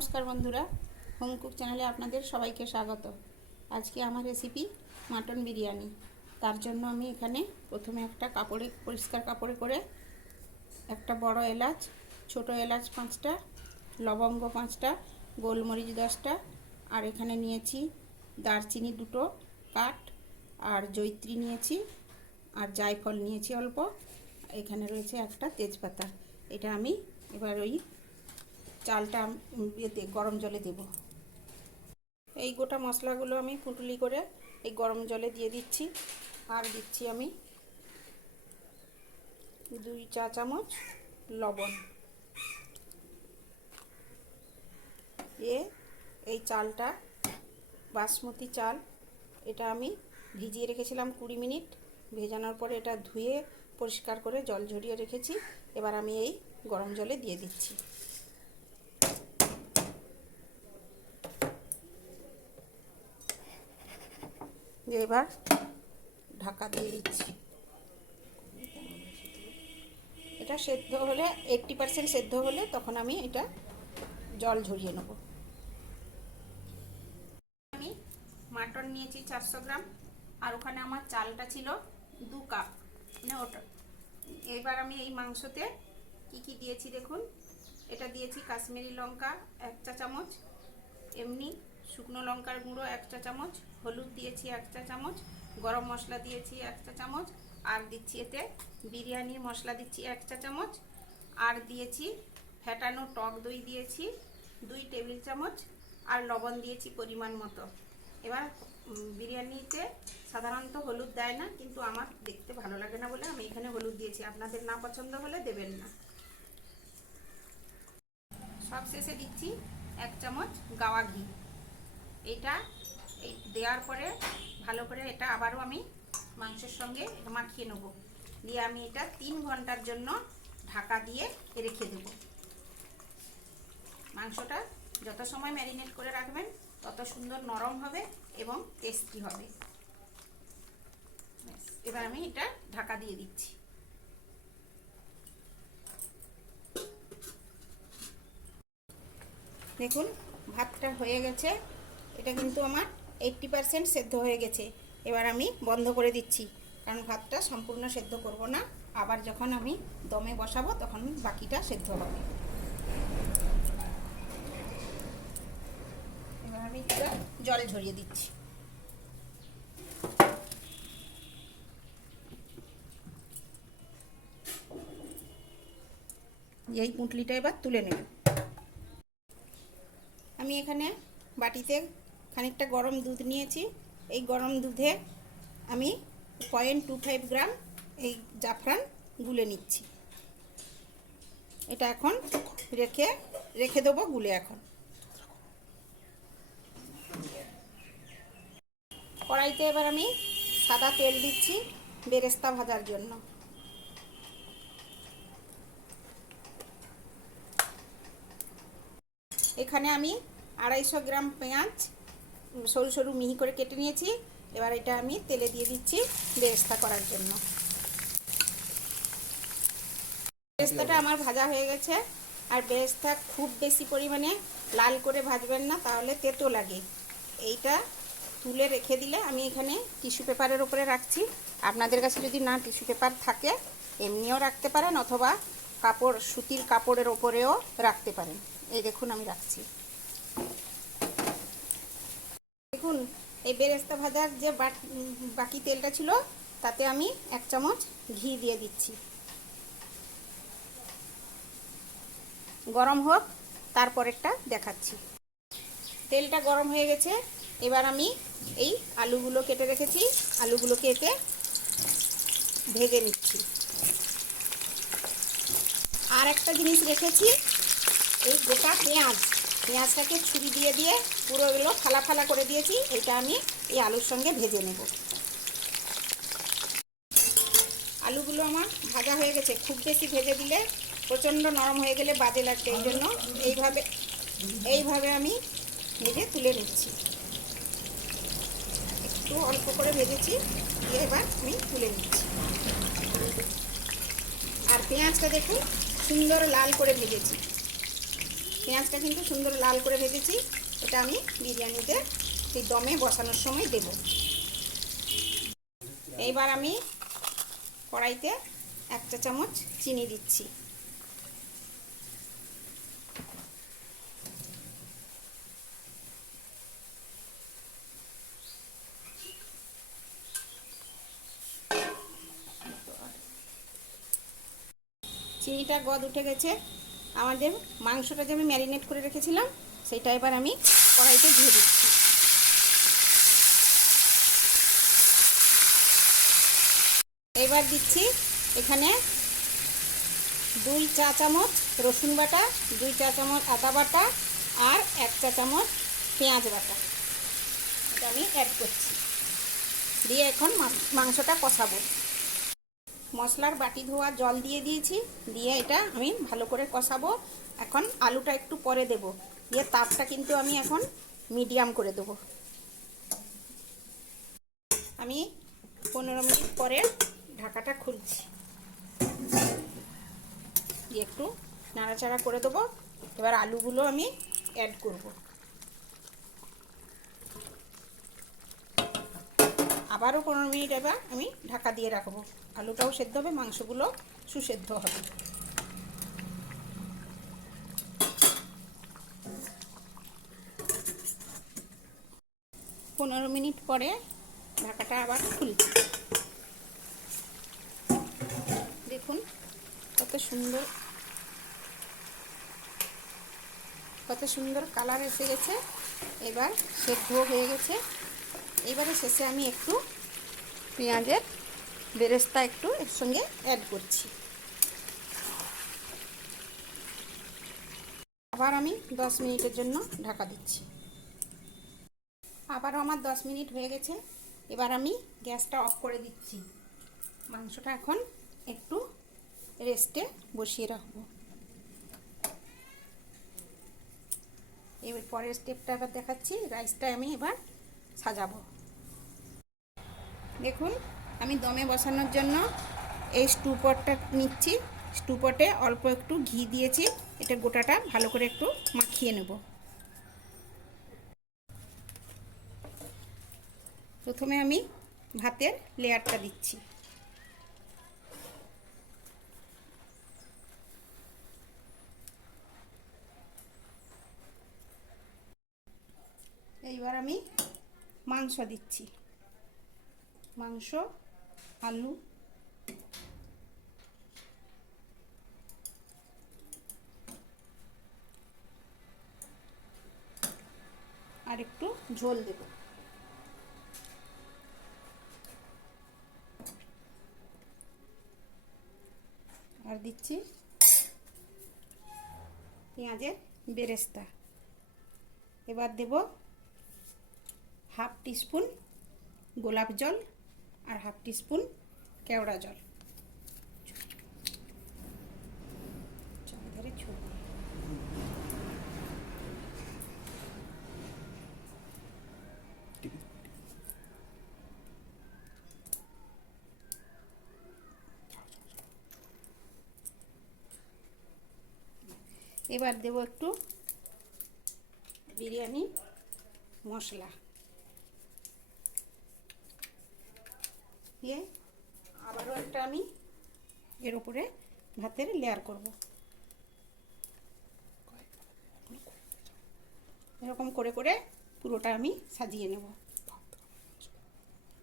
নমস্কার বন্ধুরা, home cook চ্যানেলে আপনাদের সবাইকে স্বাগত। আজকে আমার রেসিপি মাটন বিরিয়ানি। তার জন্য আমি এখানে প্রথমে একটা কাপড়ে, পরিষ্কার কাপড়ে করে একটা বড় এলাচ, ছোট এলাচ 5টা, লবঙ্গ 5টা, গোলমরিচ 10টা, আর এখানে নিয়েছি দারচিনি 2টো কাঠ, আর জয়িত্রী নিয়েছি, আর জায়ফল নিয়েছি অল্প। এখানে রয়েছে একটা তেজপাতা। এটা আমি এবার ওই চালটা গরম জলে দেব। এই গোটা মশলাগুলো আমি পুটুলি করে এই গরম জলে দিয়ে দিচ্ছি। আর দিচ্ছি আমি 2 চা চামচ লবণ। এই চালটা বাসমতি চাল, এটা আমি ভিজিয়ে রেখেছিলাম 20 মিনিট। ভেজানোর পরে এটা ধুয়ে পরিষ্কার করে জল ঝরিয়ে রেখেছি। এবার আমি এই গরম জলে দিয়ে দিচ্ছি। এবার ঢাকা দিয়ে দিচ্ছি। এটা সেদ্ধ হলে 80% সেদ্ধ হলে তখন আমি এটা জল ঝরিয়ে নেব। আমি মাটন নিয়েছি 400 গ্রাম, আর ওখানে আমার চালটা ছিল 2 কাপ, মানে ওটা। এবার আমি এই মাংসতে কি কি দিয়েছি দেখুন। এটা দিয়েছি কাশ্মীরি লঙ্কা 1 চা চামচ, এমনি শুকনো লঙ্কার গুঁড়ো 1 চা চামচ, হলুদ দিয়েছি 1 চা চামচ, গরম মশলা দিয়েছি 1 চা চামচ, আর দিচ্ছি এতে বিরিয়ানির মশলা দিচ্ছি 1 চা চামচ, আর দিয়েছি ফেটানো টক দই দিয়েছি 2 টেবিল চামচ, আর লবণ দিয়েছি পরিমাণ মতো। এবার বিরিয়ানিতে সাধারণত হলুদ দেয় না, কিন্তু আমার দেখতে ভালো লাগে না বলে আমি এখানে হলুদ দিয়েছি। আপনাদের না পছন্দ হলে দেবেন না। সব শেষে দিচ্ছি 1 চামচ গাওয়া ঘি। এটা এই দেওয়ার পরে ভালো করে এটা আবারও আমি মাংসের সঙ্গে মাখিয়ে নেব। দিয়ে আমি এটা 3 ঘন্টার জন্য ঢাকা দিয়ে রেখে দেব। মাংসটা যত সময় ম্যারিনেট করে রাখবেন তত সুন্দর নরম হবে এবং টেস্টি হবে। এবার আমি এটা ঢাকা দিয়ে দিচ্ছি। দেখুন ভাতটা হয়ে গেছে। এটা কিন্তু আমার 80% সেদ্ধ হয়ে গেছে। এবার আমি বন্ধ করে দিচ্ছি, কারণ ভাতটা সম্পূর্ণ সেদ্ধ করব না। আবার যখন আমি দমে বসাবো তখন বাকিটা সেদ্ধ হবে। এবার আমি জল ঝরিয়ে দিচ্ছি। এই পুঁটলিটা এবার তুলে নেব। আমি এখানে বাটিতে খানিকটা গরম দুধ নিয়েছি। এই গরম দুধে আমি 0.25 গ্রাম এই জাফরান গুলে নিচ্ছি। এটা এখন রেখে দেবো গুলে। এখন কড়াইতে এবার আমি সাদা তেল দিচ্ছি বেরেস্তা ভাজার জন্য। এখানে আমি 250 গ্রাম পেঁয়াজ সরু সরু মিহি করে কেটে নিয়েছি। এবার এটা আমি তেলে দিয়ে দিচ্ছি বেরেস্তা করার জন্য। বেরেস্তাটা আমার ভাজা হয়ে গেছে। আর বেরেস্তা খুব বেশি পরিমাণে লাল করে ভাজবেন না, তাহলে তেতো লাগে। এইটা তুলে রেখে দিলে আমি এখানে টিস্যু পেপারের উপরে রাখছি। আপনাদের কাছে যদি না টিস্যু পেপার থাকে এমনিও রাখতে পারেন, অথবা কাপড়, সুতির কাপড়ের ওপরেও রাখতে পারেন। এই দেখুন আমি রাখছি। দেখুন এই বেরেস্তা ভাজার যে বাকি তেলটা ছিল তাতে আমি 1 চামচ ঘি দিয়ে দিচ্ছি। গরম হোক, তারপরেরটা দেখাচ্ছি। তেলটা গরম হয়ে গেছে। এবার আমি এই আলুগুলো কেটে রেখেছি, আলুগুলোকে এতে ভেজে নিচ্ছি। আর একটা জিনিস রেখেছি, এই গোটা পেঁয়াজটাকে ছুরি দিয়ে দিয়ে পুরো এগুলো ফালা ফালা করে দিয়েছি। এটা আমি এই আলুর সঙ্গে ভেজে নেব। আলুগুলো আমার ভাজা হয়ে গেছে। খুব বেশি ভেজে দিলে প্রচণ্ড নরম হয়ে গেলে বাজে লাগবে। এই জন্য এইভাবে আমি ভেজে তুলে নিচ্ছি। একটু অল্প করে ভেজেছি, দিয়ে এবার আমি তুলে নিচ্ছি। আর পেঁয়াজটা দেখুন সুন্দর লাল করে ভেজেছি। পেঁয়াজটা কিন্তু সুন্দর লাল করে ভেজেছি। এটা আমি বিরিয়ানিতে সেই দমে বসানোর সময় দেব। এইবার আমি কড়াইতে 1 চা চামচ চিনি দিচ্ছি। চিনিটা গদ উঠে গেছে। আমাদের মাংসটা যে আমি ম্যারিনেট করে রেখেছিলাম সেটা এবার আমি কড়াইতে দিয়ে দিচ্ছি। এবার দিচ্ছি এখানে 2 চা চামচ রসুন বাটা, 2 চা চামচ আদা বাটা আর 1 চা চামচ পেঁয়াজ বাটা। এটা আমি অ্যাড করছি, দিয়ে এখন মাংসটা কষাবো। মশলার বাটি ধোয়া জল দিয়ে দিয়েছি, দিয়ে এটা আমি ভালো করে কষাবো। এখন আলুটা একটু পরে দেব, দিয়ে তাপটা কিন্তু আমি এখন মিডিয়াম করে দেবো। আমি 15 মিনিট পরে ঢাকাটা খুলছি, দিয়ে একটু নাড়াচাড়া করে দেবো। এবার আলুগুলো আমি অ্যাড করব। আবারও 15 মিনিট এবার আমি ঢাকা দিয়ে রাখবো। আলুটাও সেদ্ধ হবে, মাংসগুলো সুসেদ্ধ হবে। পনেরো মিনিট পরে ঢাকাটা আবার খুলছি। দেখুন কত সুন্দর কালার এসে গেছে। এবার সেদ্ধ হয়ে গেছে। এবারে শেষে আমি একটু পেঁয়াজের বেরেস্তা একটু এর সঙ্গে অ্যাড করছি। আবার আমি 10 মিনিটের জন্য ঢাকা দিচ্ছি। আবারও আমার 10 মিনিট হয়ে গেছে। এবার আমি গ্যাসটা অফ করে দিচ্ছি। মাংসটা এখন একটু রেস্টে বসিয়ে রাখবো। এবার পরের স্টেপটা আবার দেখাচ্ছি। রাইসটা আমি এবার সাজাবো। দেখুন আমি দমে বসানোর জন্য এই স্টু পটটা নিচ্ছি। স্টু পটে অল্প একটু ঘি দিয়েছি। এটা গোটাটা ভালো করে একটু মাখিয়ে নেব। প্রথমে আমি ভাতের লেয়ারটা দিচ্ছি। এইবার আমি মাংস দিচ্ছি। মাংস, আলু, আর একটু ঝোল দেব। আর দিচ্ছি পেঁয়াজের বেরেস্তা। এবার দেব হাফ টিস্পুন গোলাপ জল আর হাফ টিস্পুন কেওড়া জল। এবার দেব একটু বিরিয়ানি মশলা, দিয়ে আবারও একটা আমি এর উপরে ভাতের লেয়ার করব। এরকম করে করে পুরোটা আমি সাজিয়ে নেব।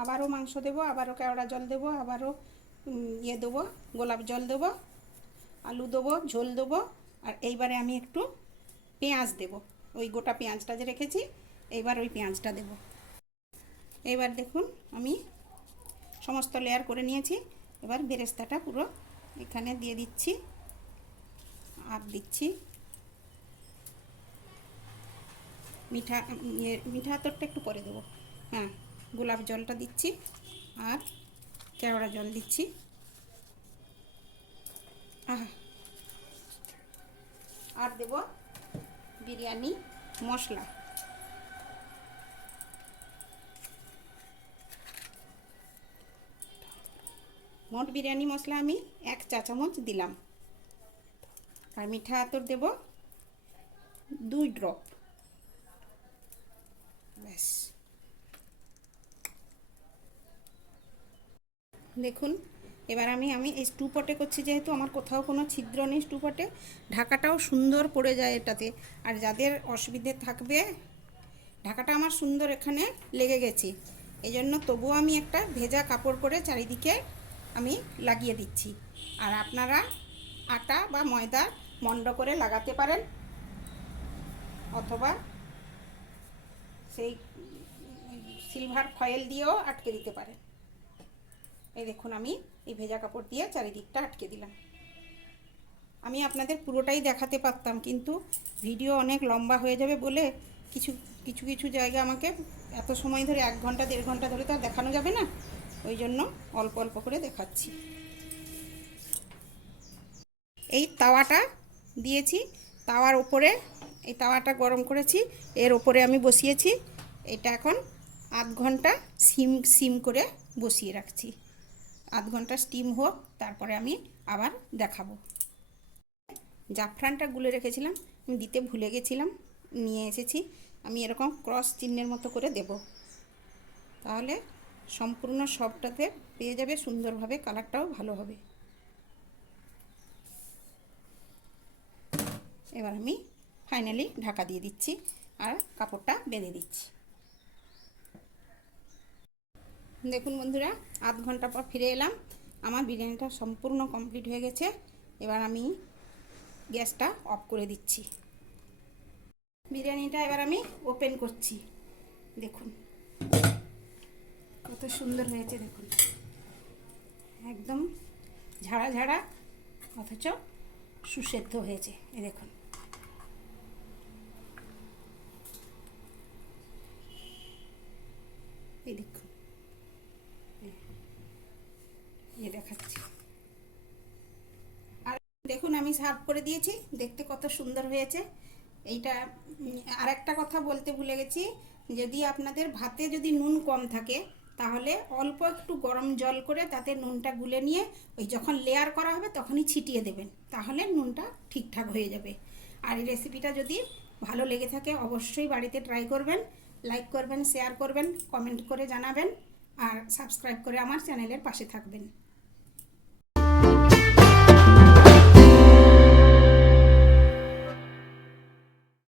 আবারও মাংস দেব, আবারও কেওড়া জল দেব, আবারও দেবো গোলাপ জল দেবো, আলু দেবো, ঝোল দেবো। আর এইবারে আমি একটু পেঁয়াজ দেব, ওই গোটা পেঁয়াজটা যে রেখেছি এইবার ওই পেঁয়াজটা দেব। এইবার দেখুন আমি সমস্ত লেয়ার করে নিয়েছি। এবার বেরেস্তাটা পুরো এখানে দিয়ে দিচ্ছি। আর দিচ্ছি মিঠা আতরটা একটু পরে দেবো। হ্যাঁ, গোলাপ জলটা দিচ্ছি আর কেওড়া জল দিচ্ছি। আর দেব বিরিয়ানি মশলা। মোট বিরিয়ানি মশলা আমি 1 চা চামচ দিলাম। আর মিঠা আতর দেব 2 ড্রপ, ব্যাস। দেখুন এবার আমি এই স্টু পটে করছি, যেহেতু আমার কোথাও কোনো ছিদ্র নেই স্টু পটে, ঢাকাটাও সুন্দর পড়ে যায় এটাতে। আর যাদের অসুবিধে থাকবে, ঢাকাটা আমার সুন্দর এখানে লেগে গেছে, এই জন্য তবুও আমি একটা ভেজা কাপড় করে চারিদিকে আমি লাগিয়ে দিচ্ছি। আর আপনারা আটা বা ময়দা মন্ড করে লাগাতে পারেন, অথবা সেই সিলভার ফয়েল দিয়েও আটকে দিতে পারেন। এই দেখুন আমি এই ভেজা কাপড় দিয়ে চারিদিকটা আটকে দিলাম। আমি আপনাদের পুরোটাই দেখাতে পারতাম, কিন্তু ভিডিও অনেক লম্বা হয়ে যাবে বলে কিছু কিছু কিছু জায়গা আমাকে এত সময় ধরে 1 ঘন্টা 1.5 ঘন্টা ধরে তো আর দেখানো যাবে না, ওই জন্য অল্প অল্প করে দেখাচ্ছি। এই তাওয়াটা দিয়েছি, তাওয়ার ওপরে এই তাওয়াটা গরম করেছি, এর ওপরে আমি বসিয়েছি। এটা এখন 1/2 ঘন্টা সিম করে বসিয়ে রাখছি। 1/2 ঘন্টা স্টিম হোক, তারপরে আমি আবার দেখাবো। জাফরানটা গুলে রেখেছিলাম, আমি দিতে ভুলে গেছিলাম, নিয়ে এসেছি। আমি এরকম ক্রস চিহ্নের মতো করে দেব, তাহলে সম্পূর্ণ সবটাতে পেয়ে যাবে সুন্দরভাবে, কালারটাও ভালো হবে। এবার আমি ফাইনালি ঢাকা দিয়ে দিচ্ছি আর কাপড়টা বেঁধে দিচ্ছি। দেখুন বন্ধুরা, 1/2 ঘন্টা পর ফিরে এলাম, আমার বিরিয়ানিটা সম্পূর্ণ কমপ্লিট হয়ে গেছে। এবার আমি গ্যাসটা অফ করে দিচ্ছি। বিরিয়ানিটা এবার আমি ওপেন করছি। দেখুন কত সুন্দর হয়েছে, দেখুন একদম ঝাড়া ঝাড়া অথচ সুসেদ্ধ হয়েছে। এই দেখুন, এই দেখুন, এই দেখাচ্ছি। আর দেখুন আমি সার্ভ করে দিয়েছি, দেখতে কত সুন্দর হয়েছে। এইটা আর একটা কথা বলতে ভুলে গেছি, যদি আপনাদের ভাতে যদি নুন কম থাকে, তাহলে অল্প একটু গরম জল করে তাতে নুনটা গুলে নিয়ে ওই যখন লেয়ার করা হবে তখনই ছিটিয়ে দেবেন, তাহলে নুনটা ঠিকঠাক হয়ে যাবে। আর এই রেসিপিটা যদি ভালো লেগে থাকে অবশ্যই বাড়িতে ট্রাই করবেন, লাইক করবেন, শেয়ার করবেন, কমেন্ট করে জানাবেন, আর সাবস্ক্রাইব করে আমার চ্যানেলের পাশে থাকবেন।